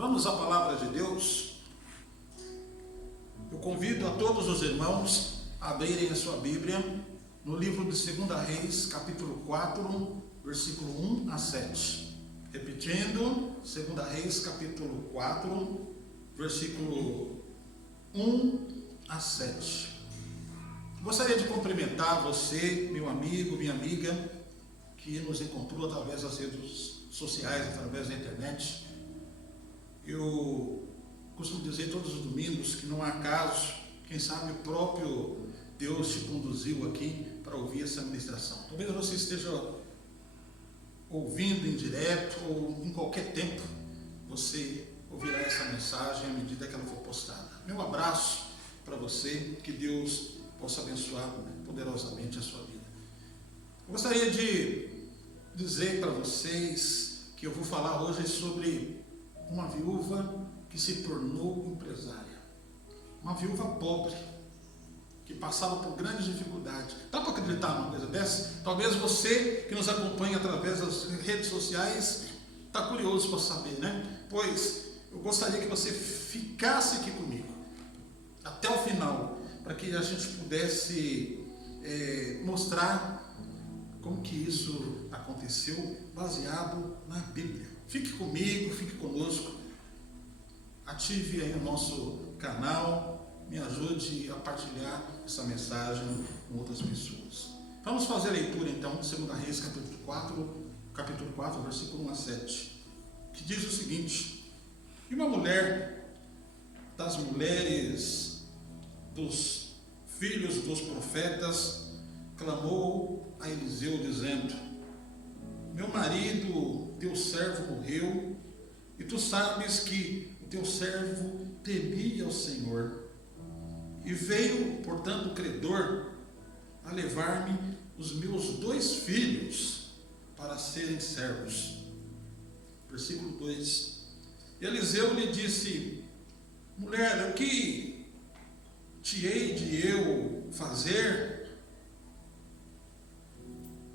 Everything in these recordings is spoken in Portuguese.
Vamos à palavra de Deus. Eu convido a todos os irmãos a abrirem a sua Bíblia no livro de 2 Reis, capítulo 4, versículo 1 a 7. Repetindo, 2 Reis, capítulo 4, versículo 1 a 7. Gostaria de cumprimentar você, meu amigo, minha amiga, que nos encontrou através das redes sociais, através da internet. Eu costumo dizer todos os domingos que não há acaso, quem sabe o próprio Deus te conduziu aqui para ouvir essa ministração. Talvez você esteja ouvindo em direto ou em qualquer tempo, você ouvirá essa mensagem à medida que ela for postada. Meu abraço para você, que Deus possa abençoar poderosamente a sua vida. Eu gostaria de dizer para vocês que eu vou falar hoje sobre uma viúva que se tornou empresária. Uma viúva pobre, que passava por grandes dificuldades. Dá para acreditar numa coisa dessa? Talvez você que nos acompanha através das redes sociais está curioso para saber, né? Pois eu gostaria que você ficasse aqui comigo até o final, para que a gente pudesse mostrar como que isso aconteceu, baseado na Bíblia. Fique comigo, fique conosco, ative aí o nosso canal, me ajude a partilhar essa mensagem com outras pessoas. Vamos fazer a leitura então de 2 Reis, capítulo 4, versículo 1 a 7, que diz o seguinte: E uma mulher das mulheres dos filhos dos profetas clamou a Eliseu, dizendo: Meu marido, teu servo, morreu, e tu sabes que o teu servo temia ao Senhor. E veio, portanto, o credor a levar-me os meus 2 filhos para serem servos. Versículo 2. E Eliseu lhe disse: Mulher, o que te hei de eu fazer?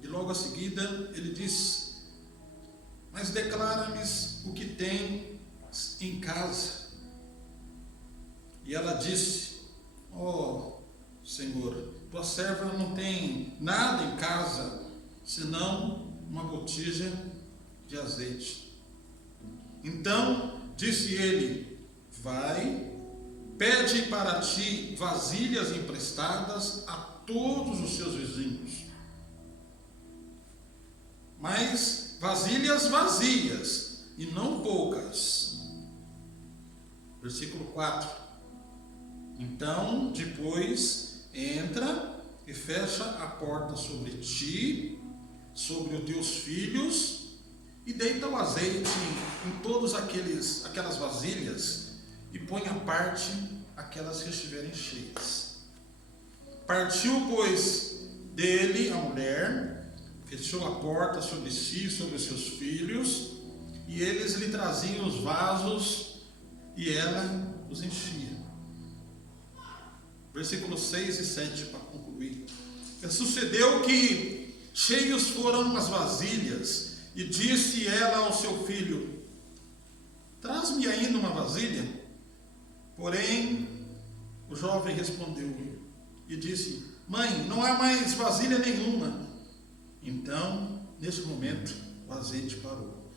E logo a seguida ele diz: Mas declara-me o que tem em casa. E ela disse: Ó Senhor, tua serva não tem nada em casa, senão uma botija de azeite. Então disse ele: Vai, pede para ti vasilhas emprestadas a todos os seus vizinhos, mas vasilhas vazias e não poucas. Versículo 4. Então, depois, entra e fecha a porta sobre ti, sobre os teus filhos, e deita o azeite em todas aquelas vasilhas, e põe à parte aquelas que estiverem cheias. Partiu, pois, dele a mulher, fechou a porta sobre si, sobre os seus filhos, e eles lhe traziam os vasos, e ela os enchia. Versículos 6 e 7 para concluir. E sucedeu que cheios foram as vasilhas, e disse ela ao seu filho: Traz-me ainda uma vasilha. Porém, o jovem respondeu e disse: Mãe, não há mais vasilha nenhuma. Então, nesse momento, o azeite parou.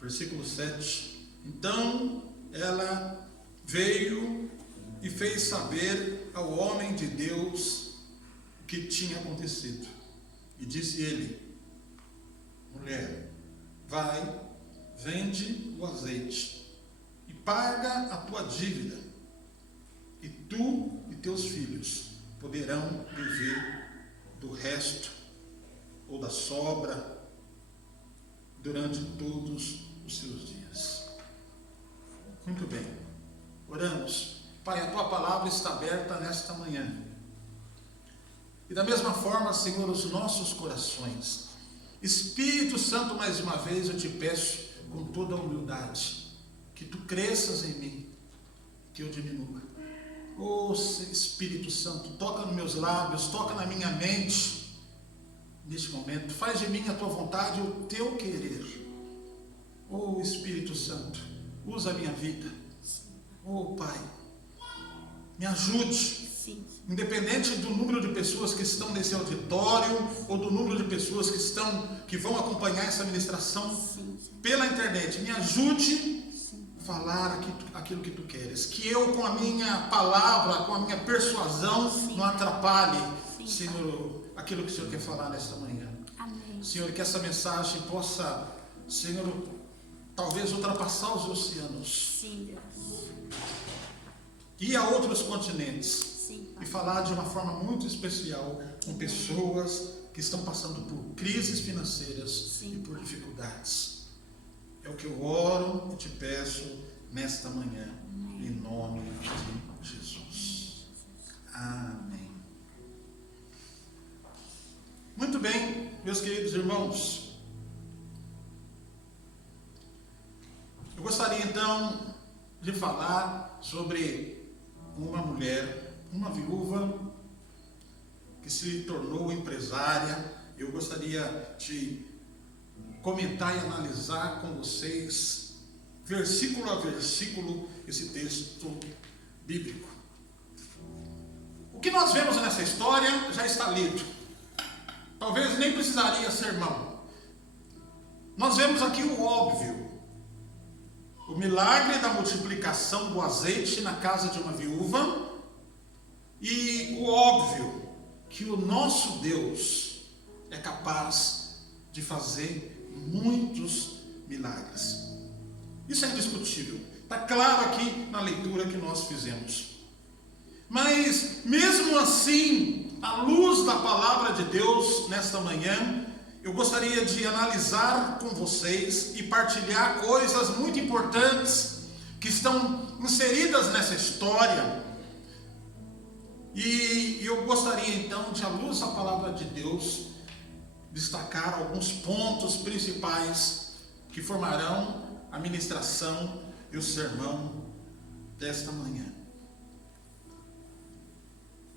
Versículo 7. Então ela veio e fez saber ao homem de Deus o que tinha acontecido. E disse ele: Mulher, vai, vende o azeite e paga a tua dívida, e tu e teus filhos poderão viver do resto ou da sobra durante todos os seus dias. Muito bem, oramos. Pai, a tua palavra está aberta nesta manhã, e da mesma forma, Senhor, os nossos corações. Espírito Santo, mais uma vez eu te peço com toda a humildade, que tu cresças em mim, que eu diminua. Oh Espírito Santo, toca nos meus lábios, toca na minha mente neste momento, faz de mim a tua vontade e o teu querer. Oh Espírito Santo, usa a minha vida. Oh, Pai, me ajude. Independente do número de pessoas que estão nesse auditório ou do número de pessoas que vão acompanhar essa ministração pela internet, me ajude a falar aquilo que tu queres. Que eu, com a minha palavra, com a minha persuasão, não atrapalhe, Senhor, aquilo que o Senhor quer falar nesta manhã. Amém. Senhor, que essa mensagem possa, Senhor, talvez ultrapassar os oceanos. Sim, Deus. Ir a outros continentes. E falar de uma forma muito especial com pessoas que estão passando por crises financeiras e por dificuldades. É o que eu oro e te peço nesta manhã, em nome de Jesus. Amém. Muito bem, meus queridos irmãos. Eu gostaria então de falar sobre uma mulher, uma viúva que se tornou empresária. Eu gostaria de comentar e analisar com vocês, versículo a versículo, esse texto bíblico. O que nós vemos nessa história já está lido. Talvez nem precisaria sermão. Nós vemos aqui o óbvio. O milagre da multiplicação do azeite na casa de uma viúva. E o óbvio, que o nosso Deus é capaz de fazer muitos milagres. Isso é indiscutível. Está claro aqui na leitura que nós fizemos. Mas, mesmo assim, à luz da palavra de Deus nesta manhã, eu gostaria de analisar com vocês e partilhar coisas muito importantes que estão inseridas nessa história. E eu gostaria então de, à luz da palavra de Deus, destacar alguns pontos principais que formarão a ministração e o sermão desta manhã.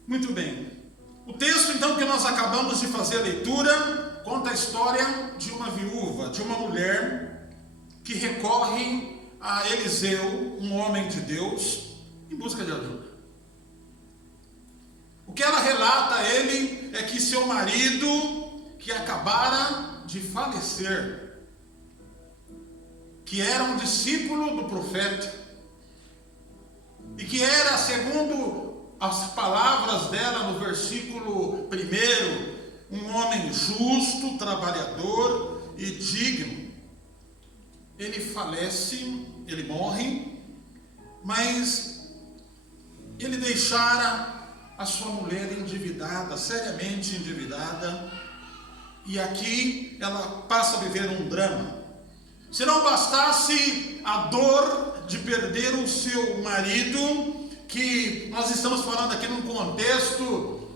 Muito bem. O texto então que nós acabamos de fazer a leitura conta a história de uma viúva, de uma mulher que recorre a Eliseu, um homem de Deus, em busca de ajuda. O que ela relata a ele é que seu marido, que acabara de falecer, que era um discípulo do profeta, e que era, segundo as palavras dela no versículo 1, um homem justo, trabalhador e digno. Ele falece, ele morre, mas ele deixara a sua mulher endividada, seriamente endividada, e aqui ela passa a viver um drama. Se não bastasse a dor de perder o seu marido, que nós estamos falando aqui num contexto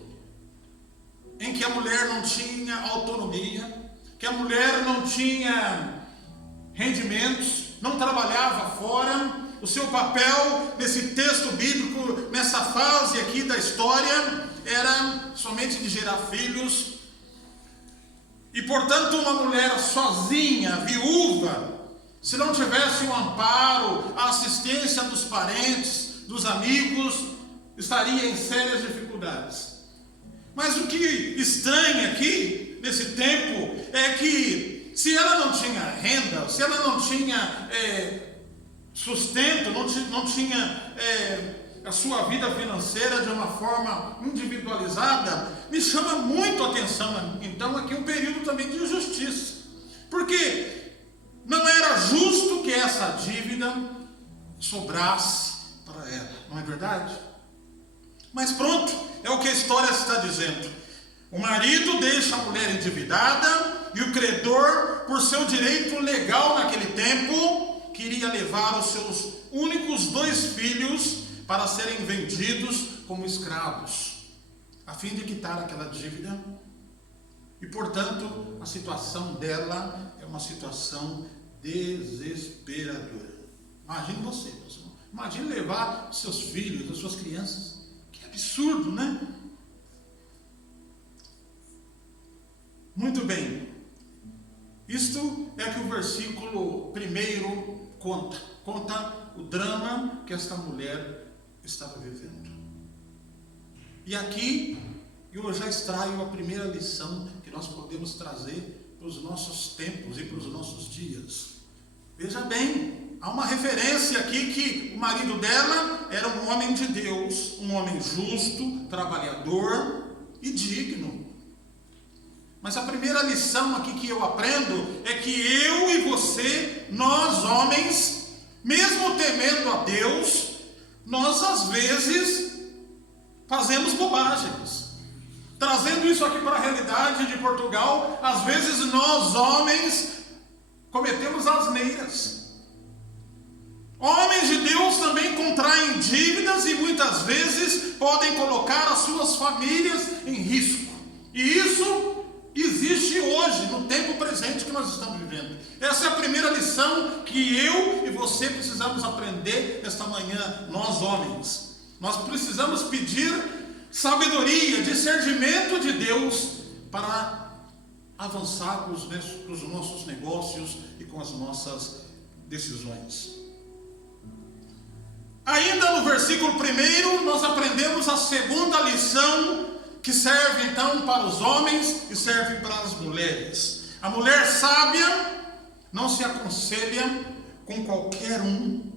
em que a mulher não tinha autonomia, que a mulher não tinha rendimentos, não trabalhava fora. O seu papel nesse texto bíblico, nessa fase aqui da história, era somente de gerar filhos. E portanto, uma mulher sozinha, viúva, se não tivesse o amparo, a assistência dos parentes, dos amigos, estaria em sérias dificuldades. Mas o que estranha aqui, nesse tempo, é que se ela não tinha renda, se ela não tinha sustento, não tinha a sua vida financeira de uma forma individualizada, me chama muito a atenção, então, aqui um período também de injustiça, porque não era justo que essa dívida sobrasse para ela, não é verdade? Mas pronto, é o que a história está dizendo. O marido deixa a mulher endividada e o credor, por seu direito legal naquele tempo, queria levar os seus únicos 2 filhos para serem vendidos como escravos, a fim de quitar aquela dívida. E portanto, a situação dela é uma situação desesperadora. Imagine você, pessoal. Imagine levar os seus filhos, as suas crianças. Que absurdo, né? Muito bem. Isto é que o versículo 1 conta. conta o drama que esta mulher estava vivendo. E aqui eu já extraio a primeira lição que nós podemos trazer para os nossos tempos e para os nossos dias. Veja bem, há uma referência aqui que o marido dela era um homem de Deus, um homem justo, trabalhador e digno. Mas a primeira lição aqui que eu aprendo é que eu e você, nós homens, mesmo temendo a Deus, nós às vezes fazemos bobagens. Trazendo isso aqui para a realidade de Portugal, às vezes nós homens cometemos asneiras. Homens de Deus também contraem dívidas e muitas vezes podem colocar as suas famílias em risco. E isso existe hoje, no tempo presente que nós estamos vivendo. Essa é a primeira lição que eu e você precisamos aprender esta manhã, nós homens. Nós precisamos pedir sabedoria, discernimento de Deus para avançar com os nossos negócios e com as nossas decisões. Ainda no versículo 1, nós aprendemos a segunda lição, que serve então para os homens e serve para as mulheres. A mulher sábia não se aconselha com qualquer um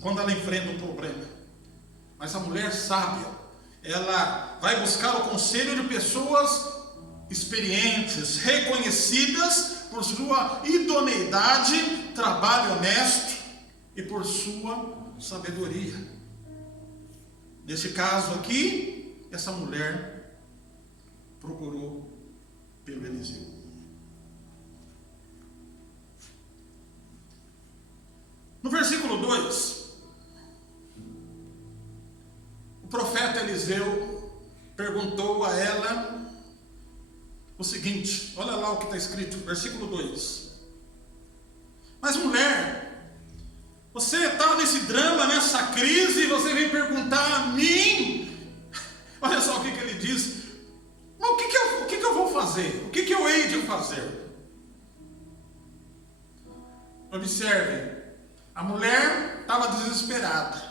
quando ela enfrenta um problema. Mas a mulher sábia, ela vai buscar o conselho de pessoas experientes, reconhecidas por sua idoneidade, trabalho honesto e por sua sabedoria. Neste caso aqui, essa mulher procurou pelo Eliseu. No versículo 2, o profeta Eliseu perguntou a ela o seguinte, olha lá o que está escrito, versículo 2. Mas mulher, você está nesse drama, nessa crise, e você vem perguntar a mim, olha só o que ele diz, mas o que eu vou fazer? O que eu hei de fazer? Observe, a mulher estava desesperada,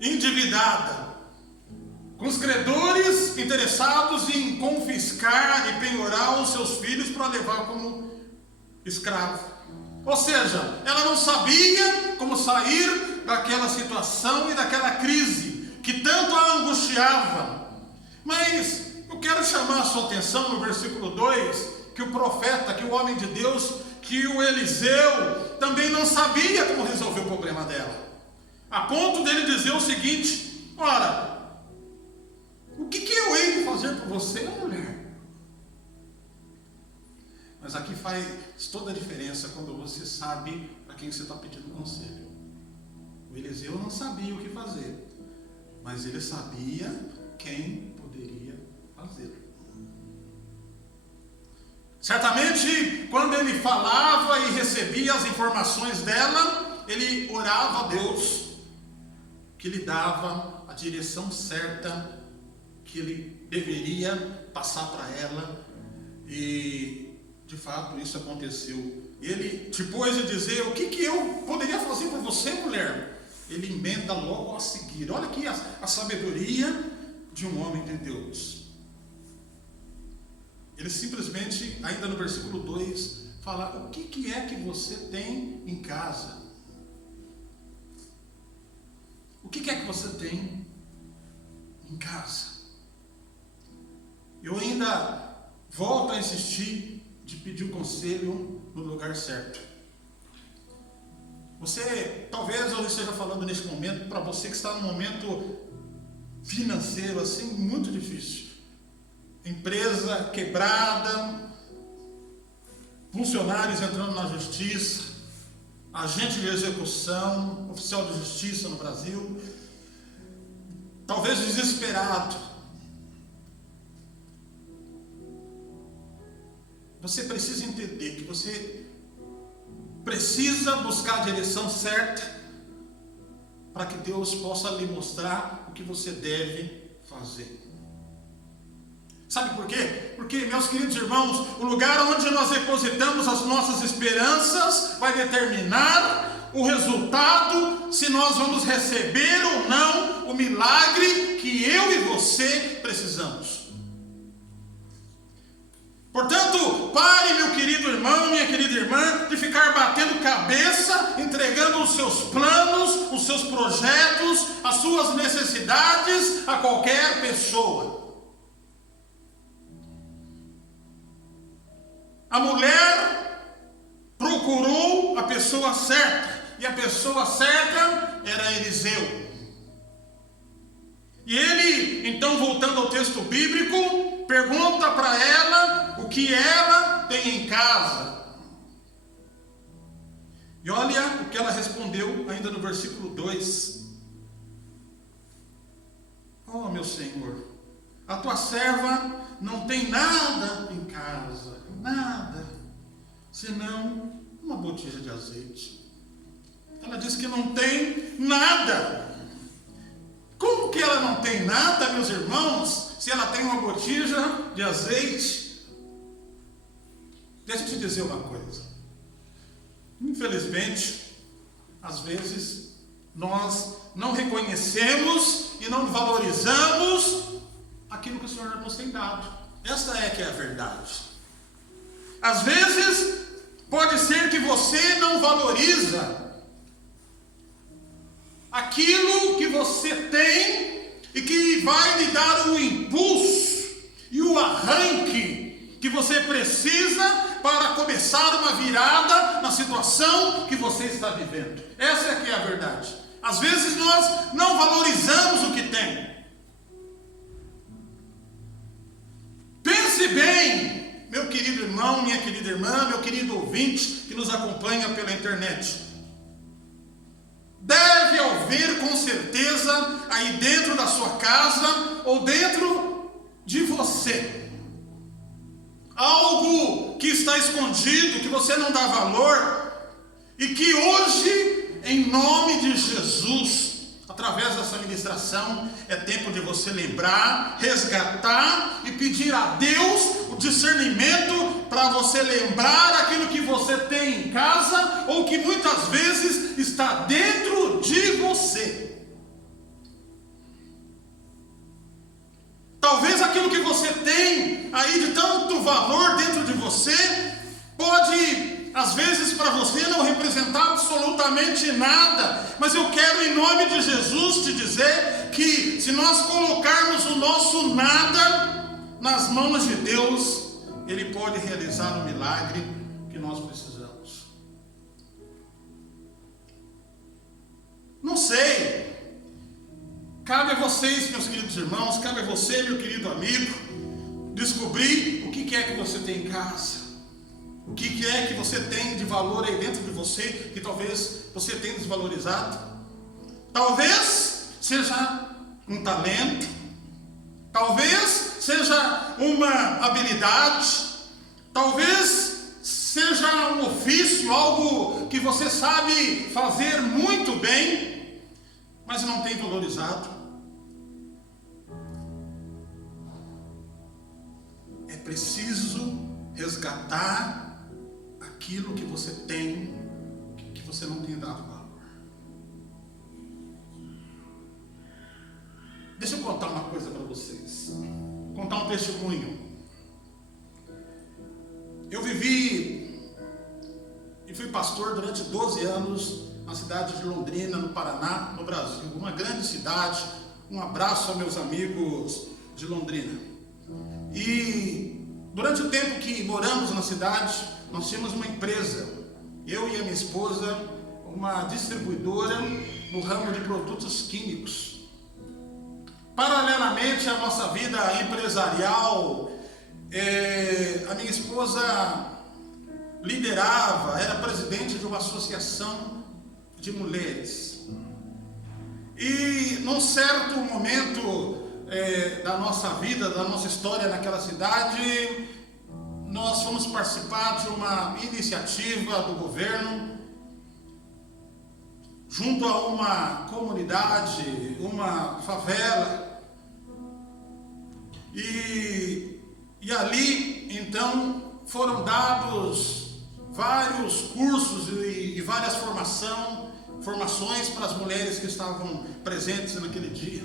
endividada, com os credores interessados em confiscar e penhorar os seus filhos para levar como escravo. Ou seja, ela não sabia como sair daquela situação e daquela crise que tanto a angustiava. Mas eu quero chamar a sua atenção no versículo 2, que o profeta, que o homem de Deus, que o Eliseu também não sabia como resolver o problema dela. A ponto dele dizer o seguinte, ora, o que eu hei de fazer por você, mulher? Mas aqui faz toda a diferença quando você sabe a quem você está pedindo conselho. O Eliseu não sabia o que fazer, mas ele sabia quem poderia fazer. Certamente, quando ele falava e recebia as informações dela, ele orava a Deus, que lhe dava a direção certa que ele deveria passar para ela, e de fato isso aconteceu. Ele, depois de dizer o que eu poderia fazer por você, mulher, ele emenda logo a seguir. Olha aqui a sabedoria de um homem de Deus. Ele simplesmente, ainda no versículo 2, fala, o que é que você tem em casa? O que é que você tem em casa? Eu ainda volto a insistir de pedir o conselho no lugar certo. Você, talvez eu esteja falando neste momento para você que está num momento financeiro assim muito difícil. Empresa quebrada, funcionários entrando na justiça, agente de execução, oficial de justiça no Brasil, talvez desesperado. Você precisa entender que você precisa buscar a direção certa para que Deus possa lhe mostrar o que você deve fazer. Sabe por quê? Porque, meus queridos irmãos, o lugar onde nós depositamos as nossas esperanças vai determinar o resultado, se nós vamos receber ou não o milagre que eu e você precisamos. Portanto, pare, meu querido irmão, minha querida irmã, de ficar batendo cabeça, entregando os seus planos, os seus projetos, as suas necessidades a qualquer pessoa. A mulher procurou a pessoa certa, e a pessoa certa era Eliseu. E ele, então, voltando ao texto bíblico, pergunta para ela o que ela tem em casa. E olha o que ela respondeu ainda no versículo 2. Oh, meu Senhor, a tua serva não tem nada em casa, nada, senão uma botija de azeite. Ela diz que não tem nada. Como que ela não tem nada, meus irmãos, se ela tem uma botija de azeite? Deixa eu te dizer uma coisa. Infelizmente, às vezes, nós não reconhecemos e não valorizamos aquilo que o Senhor nos tem dado. Esta é que é a verdade. Às vezes, pode ser que você não valoriza aquilo que você tem e que vai lhe dar o impulso e o arranque que você precisa para começar uma virada na situação que você está vivendo. Essa é que é a verdade. Às vezes nós não valorizamos o que tem. Pense bem, meu querido irmão, minha querida irmã, meu querido ouvinte que nos acompanha pela internet. Deve haver com certeza aí dentro da sua casa ou dentro de você algo que está escondido, que você não dá valor e que hoje, em nome de Jesus, através dessa ministração, é tempo de você lembrar, resgatar e pedir a Deus o discernimento para você lembrar aquilo que você tem em casa ou que muitas vezes está dentro de você. Talvez aquilo que você tem aí de tanto valor dentro de você pode, às vezes, para você não representar absolutamente nada, mas eu quero, em nome de Jesus, te dizer que se nós colocarmos o nosso nada nas mãos de Deus, Ele pode realizar o milagre que nós precisamos. Não sei. Cabe a vocês, meus queridos irmãos, cabe a você, meu querido amigo, descobrir o que é que você tem em casa. O que é que você tem de valor aí dentro de você, que talvez você tenha desvalorizado. Talvez seja um talento, talvez seja uma habilidade, talvez seja um ofício, algo que você sabe fazer muito bem, mas não tem valorizado. É preciso resgatar aquilo que você tem, que você não tem dado valor. Deixa eu contar uma coisa para vocês. Contar um testemunho. Eu vivi e fui pastor durante 12 anos na cidade de Londrina, no Paraná, no Brasil. Uma grande cidade. Um abraço aos meus amigos de Londrina. E durante o tempo que moramos na cidade, nós tínhamos uma empresa, eu e a minha esposa, uma distribuidora no ramo de produtos químicos. Paralelamente à nossa vida empresarial, a minha esposa liderava, era presidente de uma associação de mulheres. E num certo momento da nossa vida, da nossa história naquela cidade, nós fomos participar de uma iniciativa do governo junto a uma comunidade, uma favela. E E ali, então, foram dados vários cursos e várias formações para as mulheres que estavam presentes naquele dia.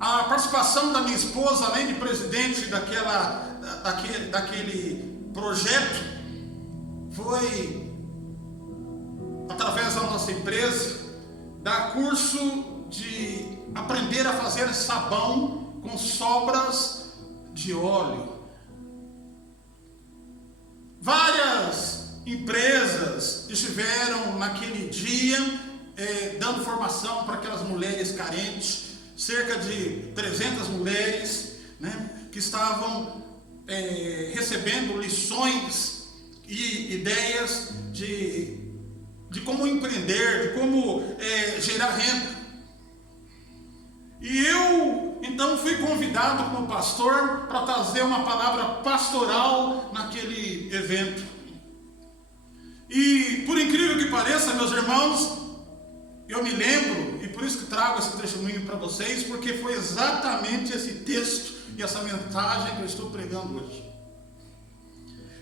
A participação da minha esposa, além de presidente daquele projeto, foi através da nossa empresa, dar curso de aprender a fazer sabão com sobras de óleo. Várias empresas estiveram naquele dia dando formação para aquelas mulheres carentes, cerca de 300 mulheres, né, que estavam recebendo lições e ideias de como empreender, de como gerar renda. E eu, então, fui convidado como pastor para trazer uma palavra pastoral naquele evento. E, por incrível que pareça, meus irmãos, eu me lembro, e por isso que trago esse testemunho para vocês, porque foi exatamente esse texto e essa mensagem que eu estou pregando hoje.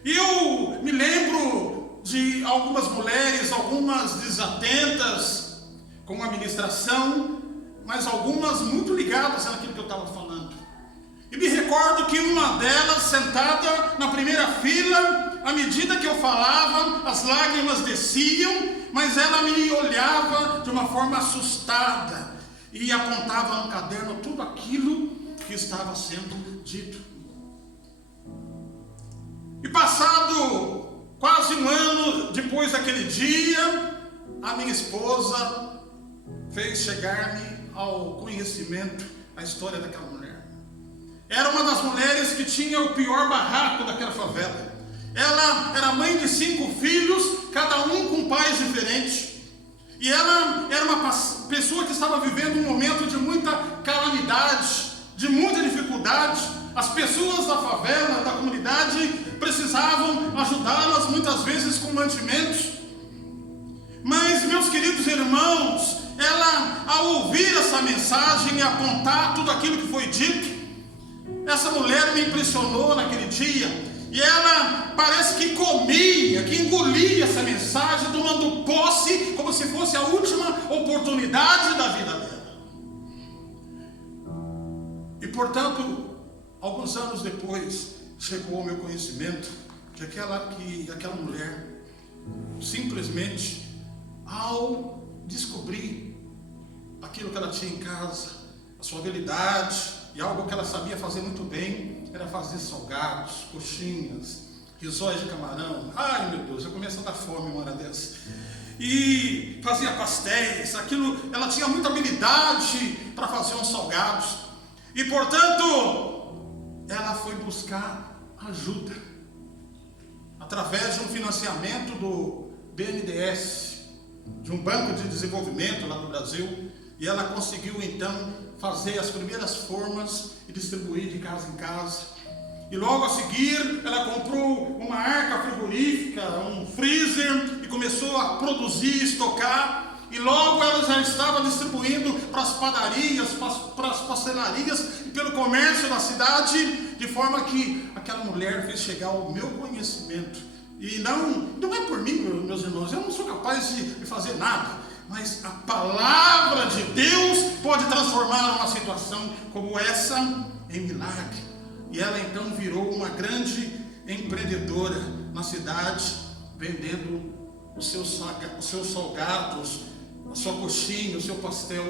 E eu me lembro de algumas mulheres, algumas desatentas com a ministração, mas algumas muito ligadas naquilo que eu estava falando. E me recordo que uma delas, sentada na primeira fila, à medida que eu falava, as lágrimas desciam, mas ela me olhava de uma forma assustada e apontava no caderno tudo aquilo que estava sendo dito. E passado quase um ano depois daquele dia, a minha esposa fez chegar-me ao conhecimento a história daquela mulher. Era uma das mulheres que tinha o pior barraco daquela favela. Ela era mãe de 5 filhos, cada um com pais diferentes. E ela era uma pessoa que estava vivendo um momento de muita calamidade, de muita dificuldade. As pessoas da favela, da comunidade, precisavam ajudá-las muitas vezes com mantimentos. Mas, meus queridos irmãos, ela, ao ouvir essa mensagem e apontar tudo aquilo que foi dito, essa mulher me impressionou naquele dia. E ela parece que comia, que engolia essa mensagem, tomando posse como se fosse a última oportunidade da vida dela. E portanto, alguns anos depois, chegou ao meu conhecimento de aquela mulher, simplesmente, ao descobrir aquilo que ela tinha em casa, a sua habilidade, e algo que ela sabia fazer muito bem, era fazer salgados, coxinhas, risóis de camarão. Ai meu Deus, eu começo a dar fome uma hora dessa. E fazia pastéis, ela tinha muita habilidade para fazer uns salgados. E portanto, ela foi buscar ajuda, através de um financiamento do BNDES, de um banco de desenvolvimento lá no Brasil. E ela conseguiu então fazer as primeiras formas e distribuir de casa em casa. E logo a seguir ela comprou uma arca frigorífica, um freezer, e começou a produzir, estocar. E logo ela já estava distribuindo para as padarias, para as pastelarias e pelo comércio da cidade, de forma que aquela mulher fez chegar ao meu conhecimento. E não é por mim, meus irmãos, eu não sou capaz de fazer nada. Mas a palavra de Deus pode transformar uma situação como essa em milagre. E ela então virou uma grande empreendedora na cidade, vendendo os seus salgados, a sua coxinha, o seu pastel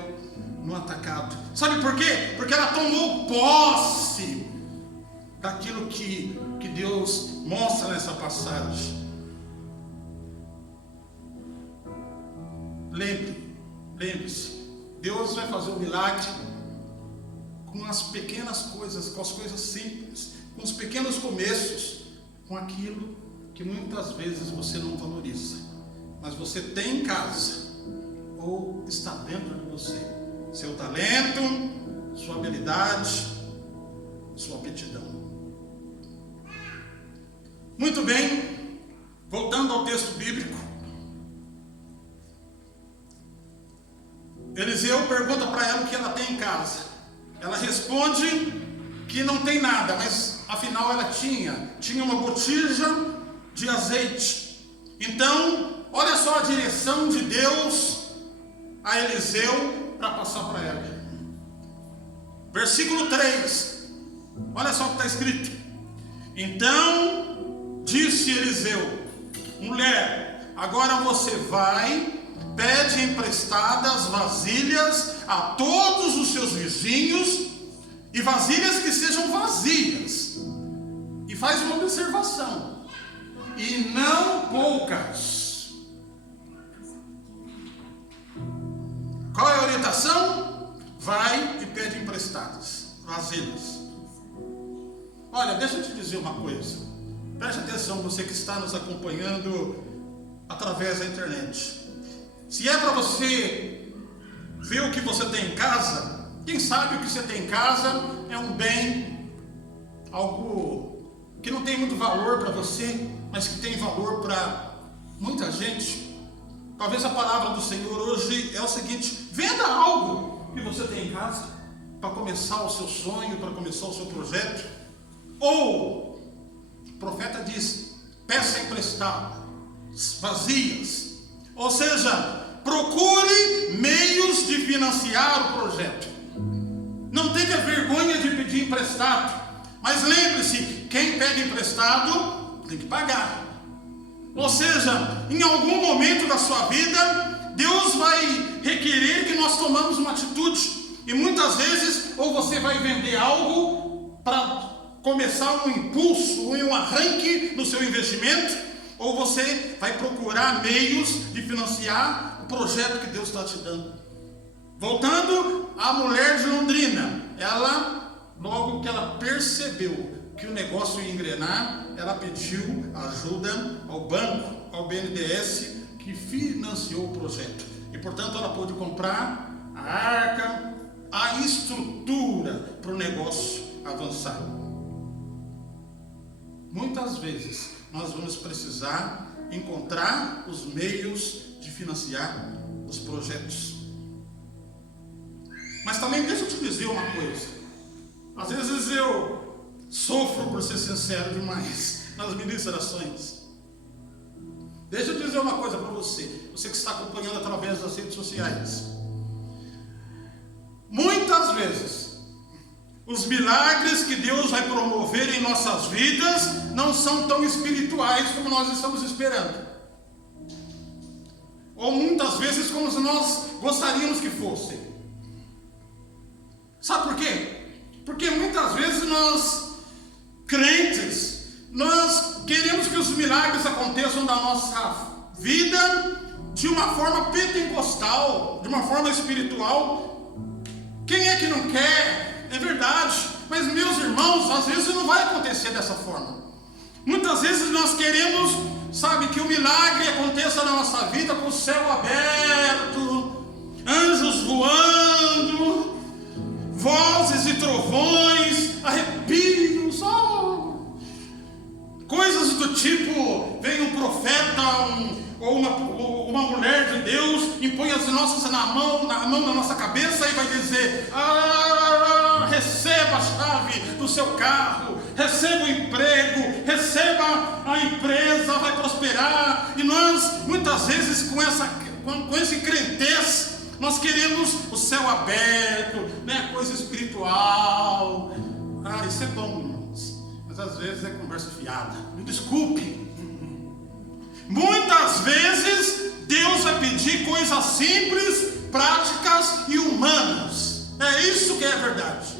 no atacado. Sabe por quê? Porque ela tomou posse daquilo que Deus mostra nessa passagem. Lembre-se, Deus vai fazer um milagre com as pequenas coisas, com as coisas simples, com os pequenos começos, com aquilo que muitas vezes você não valoriza, mas você tem em casa, ou está dentro de você, seu talento, sua habilidade, sua aptidão. Muito bem, voltando ao texto bíblico, Eliseu pergunta para ela o que ela tem em casa. Ela responde que não tem nada, mas afinal ela tinha uma botija de azeite. Então, olha só a direção de Deus a Eliseu para passar para ela. Versículo 3, olha só o que está escrito. Então disse Eliseu: mulher, agora você vai, pede emprestadas vasilhas a todos os seus vizinhos, e vasilhas que sejam vazias, e faz uma observação, e não poucas. Qual é a orientação? Vai e pede emprestadas vasilhas. Olha, deixa eu te dizer uma coisa, preste atenção, você que está nos acompanhando através da internet. Se é para você ver o que você tem em casa, quem sabe o que você tem em casa é um bem, algo que não tem muito valor para você, mas que tem valor para muita gente. Talvez a palavra do Senhor hoje é o seguinte: venda algo que você tem em casa para começar o seu sonho, para começar o seu projeto. Ou o profeta diz: peça emprestado, vazias. Ou seja, procure meios de financiar o projeto. Não tenha vergonha de pedir emprestado, mas lembre-se, quem pede emprestado tem que pagar. Ou seja, em algum momento da sua vida, Deus vai requerer que nós tomamos uma atitude. E muitas vezes, ou você vai vender algo para começar um impulso, um arranque no seu investimento, ou você vai procurar meios de financiar o projeto que Deus está te dando. Voltando à mulher de Londrina, ela, logo que ela percebeu que o negócio ia engrenar, ela pediu ajuda ao banco, ao BNDES, que financiou o projeto. E portanto ela pôde comprar a arca, a estrutura para o negócio avançar. Muitas vezes nós vamos precisar encontrar os meios de financiar os projetos. Mas também deixa eu te dizer uma coisa. Às vezes eu sofro por ser sincero demais nas ministrações. Deixa eu dizer uma coisa para você, você que está acompanhando através das redes sociais. Muitas vezes os milagres que Deus vai promover em nossas vidas não são tão espirituais como nós estamos esperando, ou muitas vezes como nós gostaríamos que fossem. Sabe por quê? Porque muitas vezes nós, crentes, nós queremos que os milagres aconteçam na nossa vida de uma forma pentecostal, de uma forma espiritual. Quem é que não quer? É verdade, mas meus irmãos, às vezes não vai acontecer dessa forma. Muitas vezes nós queremos, sabe, que o milagre aconteça na nossa vida com o céu aberto, anjos voando, vozes e trovões, arrepios, coisas do tipo, vem um profeta ou uma mulher de Deus, impõe as nossas a mão na nossa cabeça e vai dizer: receba a chave do seu carro, receba o emprego, receba a empresa, vai prosperar. E nós muitas vezes com esse crentez, nós queremos o céu aberto, né? Coisa espiritual. Isso é bom, irmãos, mas às vezes é conversa fiada. Me desculpe. Muitas vezes Deus vai pedir coisas simples, práticas e humanas. É isso que é a verdade.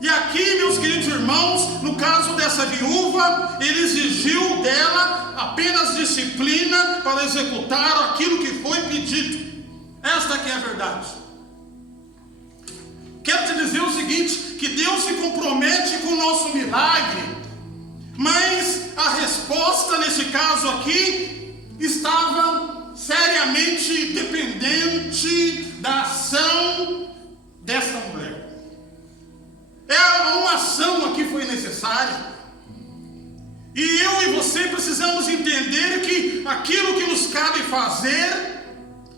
E aqui, meus queridos irmãos, no caso dessa viúva, ele exigiu dela apenas disciplina para executar aquilo que foi pedido. Esta que é a verdade. Quero te dizer o seguinte, que Deus se compromete com o nosso milagre, mas a resposta nesse caso aqui estava seriamente dependente da ação dessa mulher. Uma ação aqui foi necessária. E eu e você precisamos entender que aquilo que nos cabe fazer,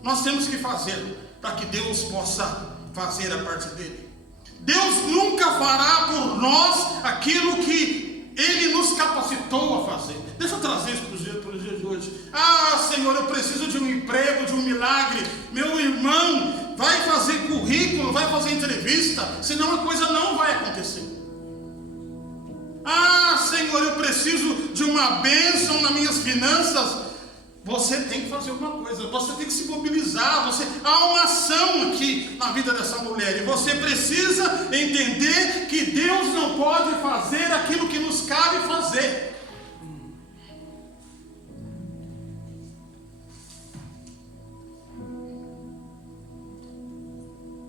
nós temos que fazer para que Deus possa fazer a parte dele. Deus nunca fará por nós aquilo que Ele nos capacitou a fazer. Deixa eu trazer isso para os dias de hoje. Ah, Senhor, eu preciso de um emprego, de um milagre. Meu irmão, vai fazer currículo, vai fazer entrevista, senão a coisa não vai acontecer. Ah, Senhor, eu preciso de uma bênção nas minhas finanças. Você tem que fazer uma coisa, você tem que se mobilizar. Há uma ação aqui na vida dessa mulher, e você precisa entender que Deus não pode fazer aquilo que nos cabe fazer.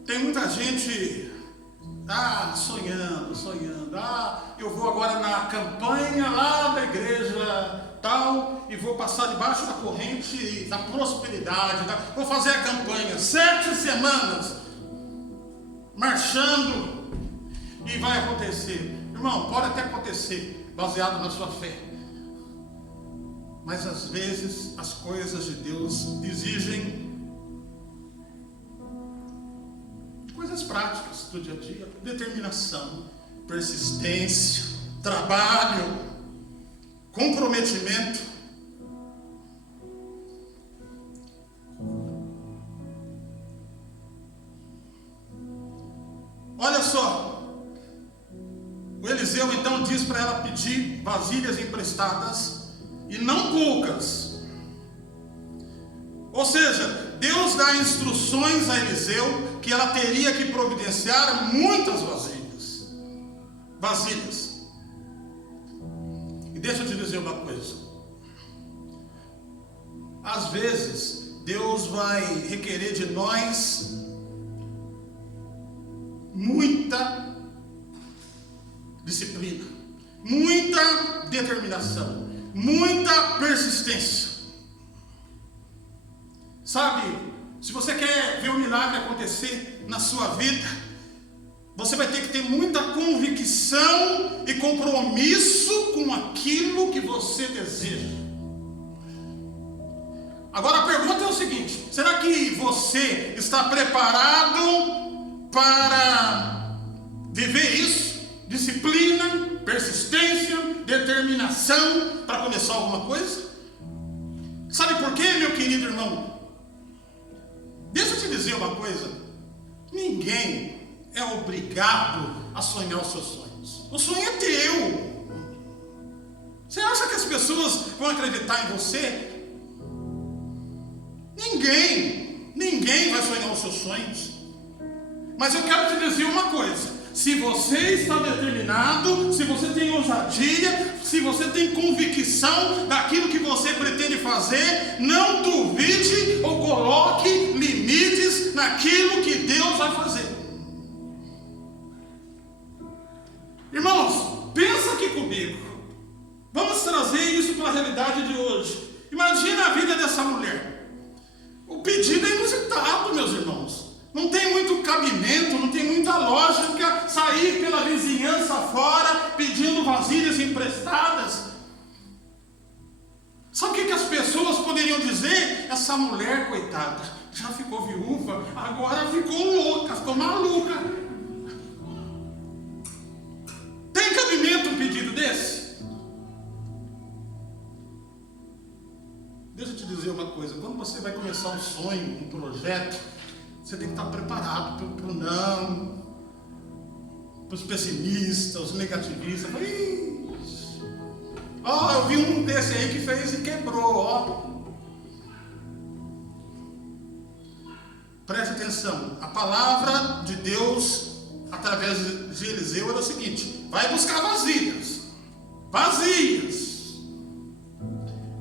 Tem muita gente sonhando. Eu vou agora na campanha lá da igreja tal, e vou passar debaixo da corrente da prosperidade, vou fazer a campanha, 7 semanas, marchando, e vai acontecer. Irmão, pode até acontecer, baseado na sua fé, mas às vezes as coisas de Deus exigem coisas práticas do dia a dia: determinação, persistência, trabalho, comprometimento. Olha só, o Eliseu então diz para ela pedir vasilhas emprestadas, e não poucas. Ou seja, Deus dá instruções a Eliseu que ela teria que providenciar muitas vasilhas. E deixa eu te dizer uma coisa: às vezes Deus vai requerer de nós muita disciplina, muita determinação, muita persistência. Sabe, se você quer ver um milagre acontecer na sua vida, você vai ter que ter muita convicção e compromisso com aquilo que você deseja. Agora a pergunta é o seguinte: será que você está preparado para viver isso? Disciplina, persistência, determinação para começar alguma coisa? Sabe por quê, meu querido irmão? Deixa eu te dizer uma coisa: ninguém é obrigado a sonhar os seus sonhos. O sonho é teu. Você acha que as pessoas vão acreditar em você? Ninguém vai sonhar os seus sonhos. Mas eu quero te dizer uma coisa: se você está determinado, se você tem ousadia, se você tem convicção daquilo que você pretende fazer, não duvide ou coloque limites naquilo que Deus vai fazer. Irmãos, pensa aqui comigo. Vamos trazer isso para a realidade de hoje. Imagina a vida dessa mulher. O pedido é inusitado, meus irmãos. Não tem muito cabimento, não tem muita lógica sair pela vizinhança fora pedindo vasilhas emprestadas. Sabe o que as pessoas poderiam dizer? Essa mulher, coitada, já ficou viúva, agora ficou louca, ficou maluca. Tem cabimento um pedido desse? Deixa eu te dizer uma coisa: quando você vai começar um sonho, um projeto, você tem que estar preparado para o não, para os pessimistas, os negativistas. Eu vi um desse aí que fez e quebrou. Preste atenção: a palavra de Deus através de Eliseu era o seguinte: vai buscar vazias,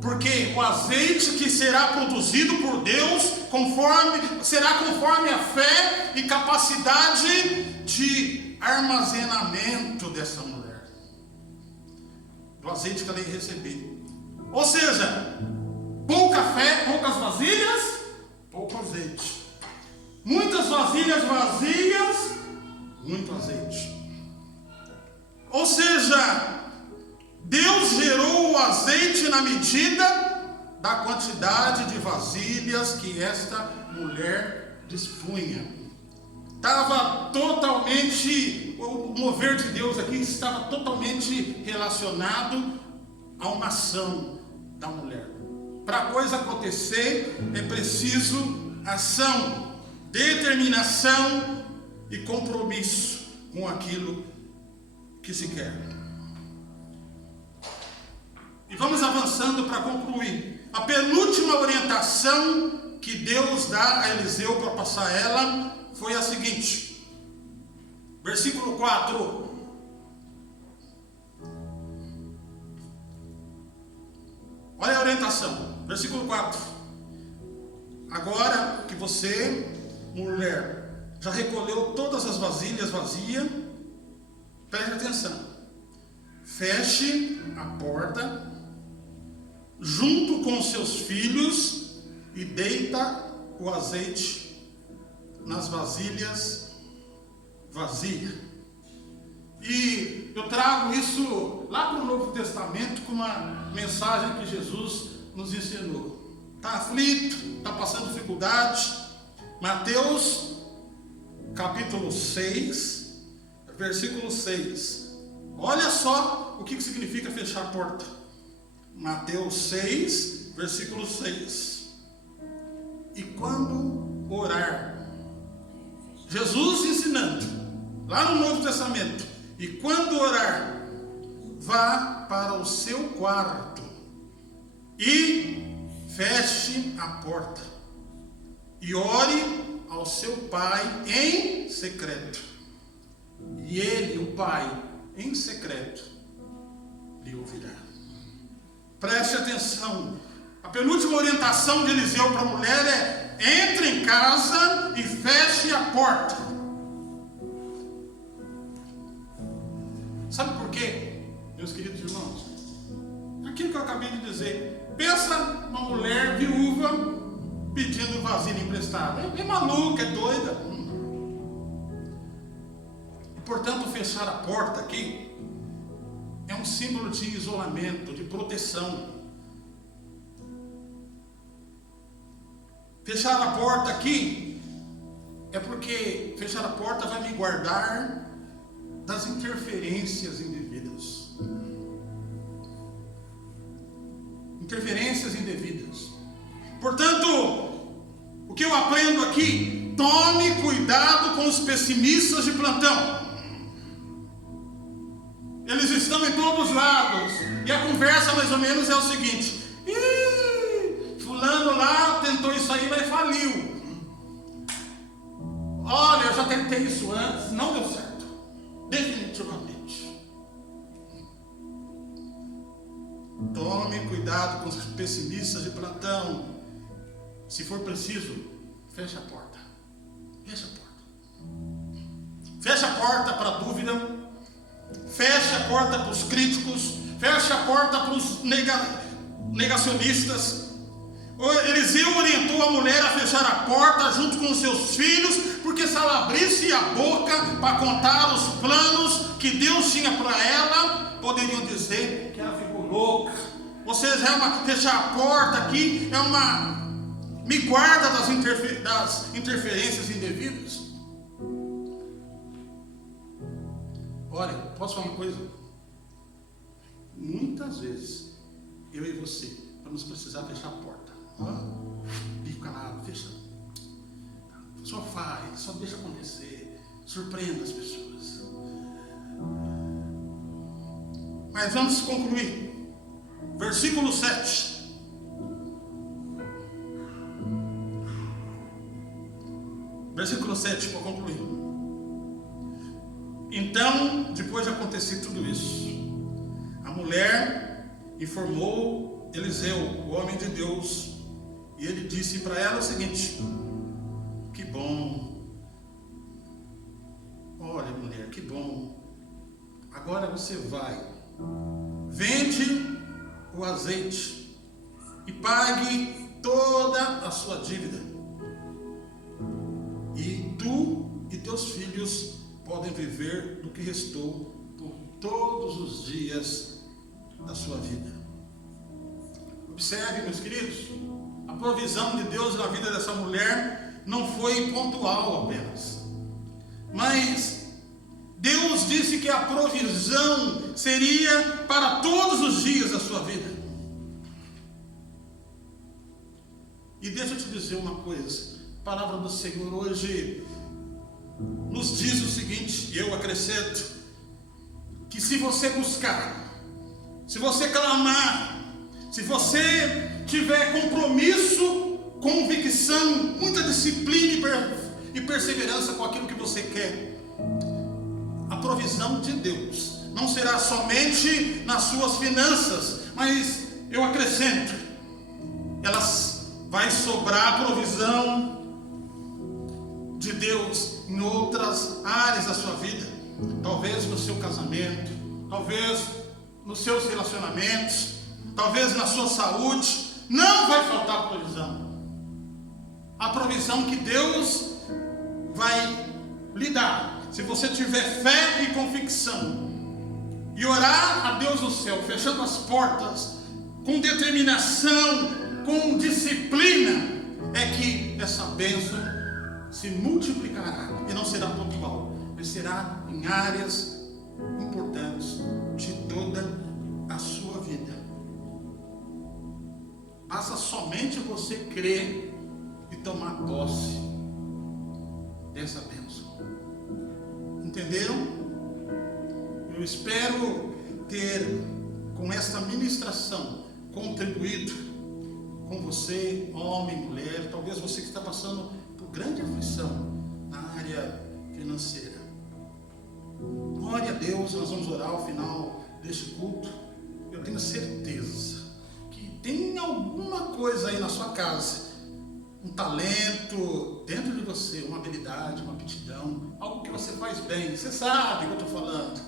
porque o azeite que será produzido por Deus será conforme a fé e capacidade de armazenamento dessa mulher, do azeite que ela ia receber. Ou seja, pouca fé, poucas vasilhas, pouco azeite. Muitas vasilhas vazias, muito azeite. Ou seja, Deus gerou o azeite na medida da quantidade de vasilhas que esta mulher dispunha. estava totalmente, o mover de Deus aqui estava totalmente relacionado a uma ação da mulher. Para a coisa acontecer, é preciso ação, determinação e compromisso com aquilo que se quer. E vamos avançando para concluir. A penúltima orientação que Deus dá a Eliseu para passar ela foi a seguinte. Versículo 4. Olha a orientação. Versículo 4. Agora que você, mulher, já recolheu todas as vasilhas vazias, preste atenção. Feche a porta junto com seus filhos e deita o azeite nas vasilhas vazias. E eu trago isso lá para o Novo Testamento com uma mensagem que Jesus nos ensinou. Está aflito, está passando dificuldade. Mateus capítulo 6, versículo 6. Olha só o que significa fechar a porta. Mateus 6, versículo 6. E quando orar, Jesus ensinando, lá no Novo Testamento, e quando orar, vá para o seu quarto e feche a porta e ore ao seu pai em secreto. E ele, o pai, em secreto, lhe ouvirá. Preste atenção. A penúltima orientação de Eliseu para a mulher é: entre em casa e feche a porta. Sabe por quê, meus queridos irmãos? Aquilo que eu acabei de dizer. Pensa uma mulher viúva pedindo vasilha emprestada. É maluca, é doida. E, portanto, fechar a porta aqui é um símbolo de isolamento, de proteção. Fechar a porta aqui é porque fechar a porta vai me guardar das interferências indevidas. Interferências indevidas. Portanto, o que eu aprendo aqui? Tome cuidado com os pessimistas de plantão. Eles estão em todos os lados. E a conversa mais ou menos é o seguinte: fulano lá tentou isso aí, mas faliu. Olha, eu já tentei isso antes, não deu certo. Definitivamente. Tome cuidado com os pessimistas de plantão. Se for preciso, feche a porta. Feche a porta. Feche a porta para a dúvida. Feche a porta para os críticos. Feche a porta para os negacionistas. Eliseu orientou a mulher a fechar a porta junto com os seus filhos, porque se ela abrisse a boca para contar os planos que Deus tinha para ela, poderiam dizer que ela ficou louca. Ou seja, fechar a porta aqui me guarda das interferências indevidas. Olha, posso falar uma coisa? Muitas vezes, eu e você, vamos precisar fechar a porta. Fica calado, fecha. Só faz, só deixa acontecer. Surpreenda as pessoas. Mas vamos concluir. Versículo 7. Versículo 7, para concluir. Então, depois de acontecer tudo isso, a mulher informou Eliseu, o homem de Deus, e ele disse para ela o seguinte: que bom. Olha, mulher, que bom. Agora você vai, vende o azeite e pague toda a sua dívida. E tu e teus filhos podem viver do que restou por todos os dias da sua vida. Observe, meus queridos, a provisão de Deus na vida dessa mulher não foi pontual apenas. Mas Deus disse que a provisão seria para todos os dias da sua vida. E deixa eu te dizer uma coisa, a palavra do Senhor hoje nos diz o seguinte, e eu acrescento, que se você buscar, se você clamar, se você tiver compromisso, convicção, muita disciplina e perseverança com aquilo que você quer, a provisão de Deus não será somente nas suas finanças, mas eu acrescento, vai sobrar a provisão de Deus em outras áreas da sua vida, talvez no seu casamento, talvez nos seus relacionamentos, talvez na sua saúde. Não vai faltar provisão. A provisão que Deus vai lhe dar, se você tiver fé e convicção e orar a Deus no céu, fechando as portas com determinação, com disciplina, é que essa bênção se multiplicará e não será pontual, mas será em áreas importantes de toda a sua vida. Basta somente você crer e tomar posse dessa bênção. Entenderam? Eu espero ter, com esta ministração, contribuído com você, homem, mulher, talvez você que está passando por grande aflição na área financeira. Glória a Deus, nós vamos orar ao final deste culto. Eu tenho certeza que tem alguma coisa aí na sua casa, um talento dentro de você, uma habilidade, uma aptidão, algo que você faz bem, você sabe o que eu estou falando.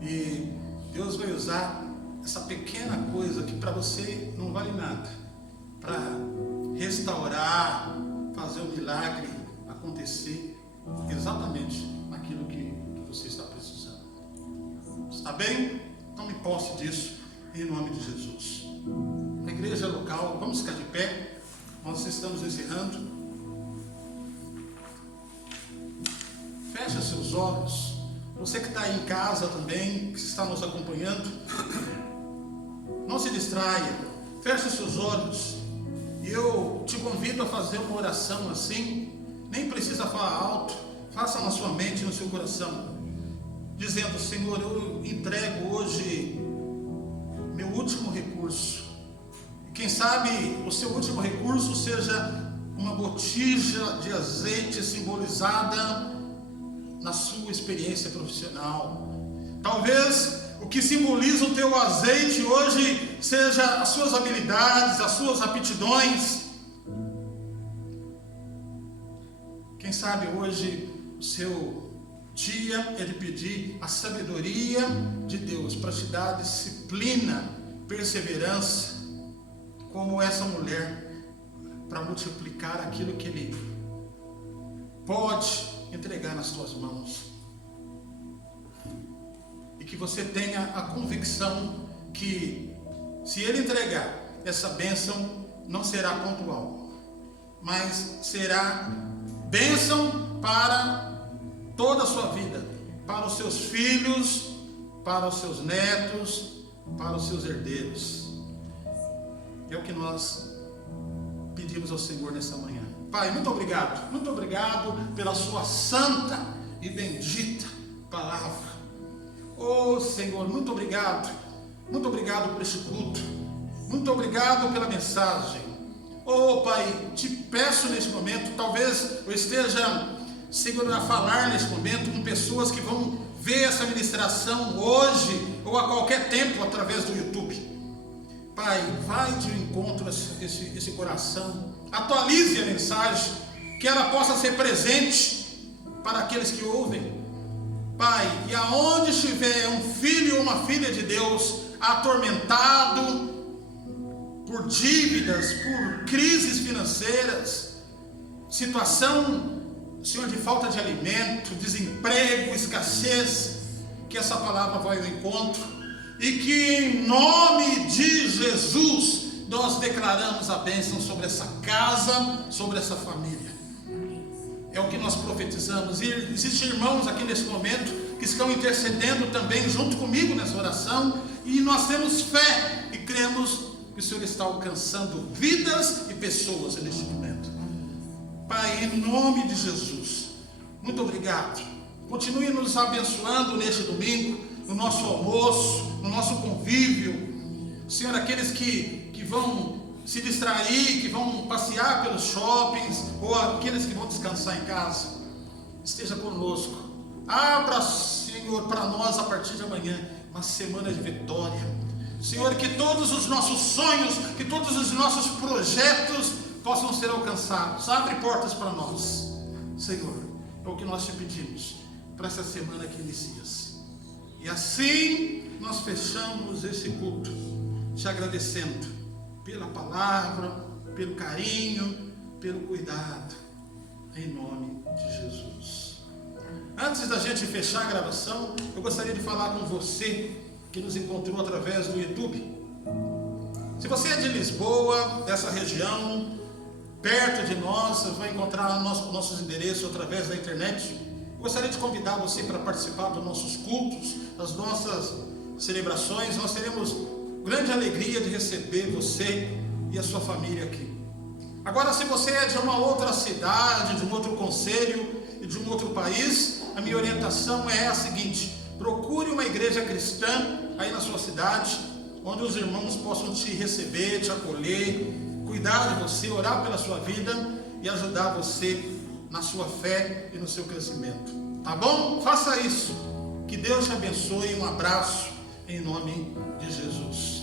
E Deus vai usar essa pequena coisa que para você não vale nada, para restaurar, fazer o milagre acontecer exatamente naquilo que você está precisando. Está bem? Tome posse disso em nome de Jesus. A igreja local, vamos ficar de pé, nós estamos encerrando. Feche seus olhos. Você que está aí em casa também, que está nos acompanhando, não se distraia, feche seus olhos. E eu te convido a fazer uma oração assim, nem precisa falar alto, faça na sua mente e no seu coração, dizendo: Senhor, eu entrego hoje meu último recurso. E quem sabe o seu último recurso seja uma botija de azeite simbolizada na sua experiência profissional. Talvez o que simboliza o teu azeite hoje seja as suas habilidades, as suas aptidões. Quem sabe hoje o seu dia é de pedir a sabedoria de Deus para te dar disciplina, perseverança, como essa mulher, para multiplicar aquilo que Ele pode entregar nas tuas mãos. E que você tenha a convicção que, se Ele entregar essa bênção, não será pontual, mas será bênção para toda a sua vida, para os seus filhos, para os seus netos, para os seus herdeiros. É o que nós pedimos ao Senhor nessa manhã. Pai, muito obrigado pela sua santa e bendita palavra. Oh Senhor, muito obrigado por este culto, muito obrigado pela mensagem. Oh Pai, te peço neste momento, talvez eu esteja, Senhor, a falar neste momento com pessoas que vão ver essa ministração hoje ou a qualquer tempo através do YouTube. Pai, vai de encontro a esse coração, atualize a mensagem, que ela possa ser presente para aqueles que ouvem. Pai, e aonde estiver um filho ou uma filha de Deus atormentado por dívidas, por crises financeiras, situação, Senhor, de falta de alimento, desemprego, escassez, que essa palavra vai ao encontro. E que em nome de Jesus nós declaramos a bênção sobre essa casa, sobre essa família. É o que nós profetizamos. E existem irmãos aqui nesse momento que estão intercedendo também junto comigo nessa oração. E nós temos fé e cremos que o Senhor está alcançando vidas e pessoas neste momento. Pai, em nome de Jesus, muito obrigado. Continue nos abençoando neste domingo, no nosso almoço, no nosso convívio. Senhor, aqueles que vão se distrair, que vão passear pelos shoppings, ou aqueles que vão descansar em casa, esteja conosco. Abra, Senhor, para nós a partir de amanhã uma semana de vitória. Senhor, que todos os nossos sonhos, que todos os nossos projetos possam ser alcançados. Abre portas para nós, Senhor, é o que nós te pedimos para essa semana que inicia-se. E assim nós fechamos esse culto, te agradecendo pela palavra, pelo carinho, pelo cuidado, em nome de Jesus. Antes da gente fechar a gravação, eu gostaria de falar com você que nos encontrou através do YouTube. Se você é de Lisboa, dessa região, perto de nós, você vai encontrar nossos endereços através da internet. Eu gostaria de convidar você para participar dos nossos cultos, das nossas celebrações. Nós teremos grande alegria de receber você e a sua família aqui. Agora, se você é de uma outra cidade, de um outro concelho e de um outro país, a minha orientação é a seguinte: procure uma igreja cristã aí na sua cidade, onde os irmãos possam te receber, te acolher, cuidar de você, orar pela sua vida e ajudar você na sua fé e no seu crescimento. Tá bom? Faça isso. Que Deus te abençoe. Um abraço em nome de Jesus.